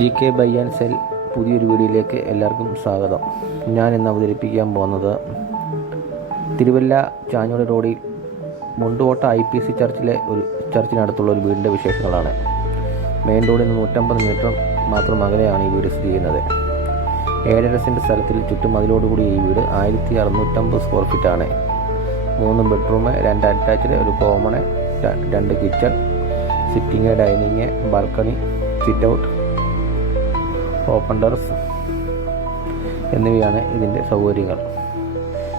GK by and cell പുതിയൊരു വീഡിയോയിലേക്ക് എല്ലാവർക്കും സ്വാഗതം. ഞാൻ ഇന്ന് അവതരിപ്പിക്കാൻ പോകുന്നത് തിരുവല്ല ചാഞ്ഞോളി റോഡിൽ മുണ്ടുകോട്ട IPC ചർച്ചിലെ ഒരു ചർച്ചിനടുത്തുള്ള ഒരു വീടിൻ്റെ വിശേഷങ്ങളാണ്. മെയിൻ റോഡിൽ നിന്ന് 150 മീറ്റർ മാത്രം അകലെയാണ് ഈ വീട് സ്ഥിതി ചെയ്യുന്നത്. 7.5 സെൻറ്റ് സ്ഥലത്തിൽ ചുറ്റും അതിലോടുകൂടി ഈ വീട് 1650 സ്ക്വയർ ഫീറ്റാണ്. 3 ബെഡ്റൂം, 2 അറ്റാച്ച്ഡ്, ഒരു common, 2 kitchen, sitting, dining, balcony, sit out, open terrace എന്നിവയാണ് ഇതിൻ്റെ സൗകര്യങ്ങൾ.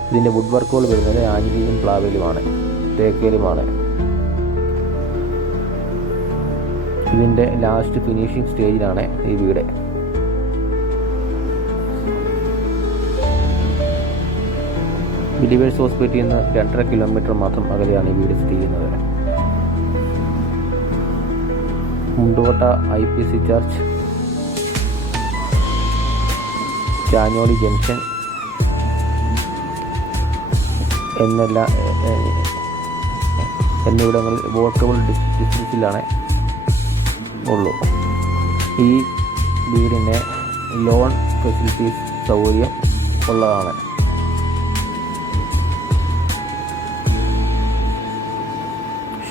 ഇതിൻ്റെ വുഡ് വർക്കുകൾ വരുന്നത് ആഞ്ഞിലിയും പ്ലാവിലുമാണ്, തേക്കയിലുമാണ്. ഇതിൻ്റെ ലാസ്റ്റ് ഫിനിഷിംഗ് സ്റ്റേജിലാണ് ഈ വീട്. ബിലീവേഴ്സ് ഹോസ്പിറ്റലിൽ നിന്ന് 2.5 കിലോമീറ്റർ മാത്രം അകലെയാണ് ഈ വീട് സ്ഥിതി ചെയ്യുന്നത്. മുണ്ടുകോട്ട IPC ചർച്ച്, ചാഞ്ഞോളി ജംഗ്ഷൻ എന്നിവിടങ്ങളിൽ വോക്കബിൾ ഡിസ്റ്റൻസിലാണ് ഉള്ളൂ. ഈ വീടിന് ലോൺ ഫെസിലിറ്റീസ് സൗകര്യം ഉള്ളതാണ്.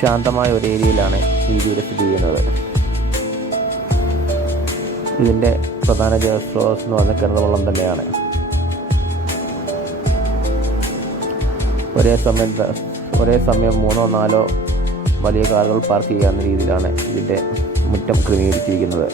ശാന്തമായ ഒരു ഏരിയയിലാണ് ഈ വീട് സ്ഥിതി ചെയ്യുന്നത്. ഇതിൻ്റെ പ്രധാന ജലസ്രോതസ് എന്ന് പറഞ്ഞാൽ കിണർ വെള്ളം തന്നെയാണ്. ഒരേ സമയം 3-4 വലിയ കാറുകൾ പാർക്ക് ചെയ്യാവുന്ന രീതിയിലാണ് ഇതിൻ്റെ മുറ്റം ക്രമീകരിച്ചിരിക്കുന്നത്.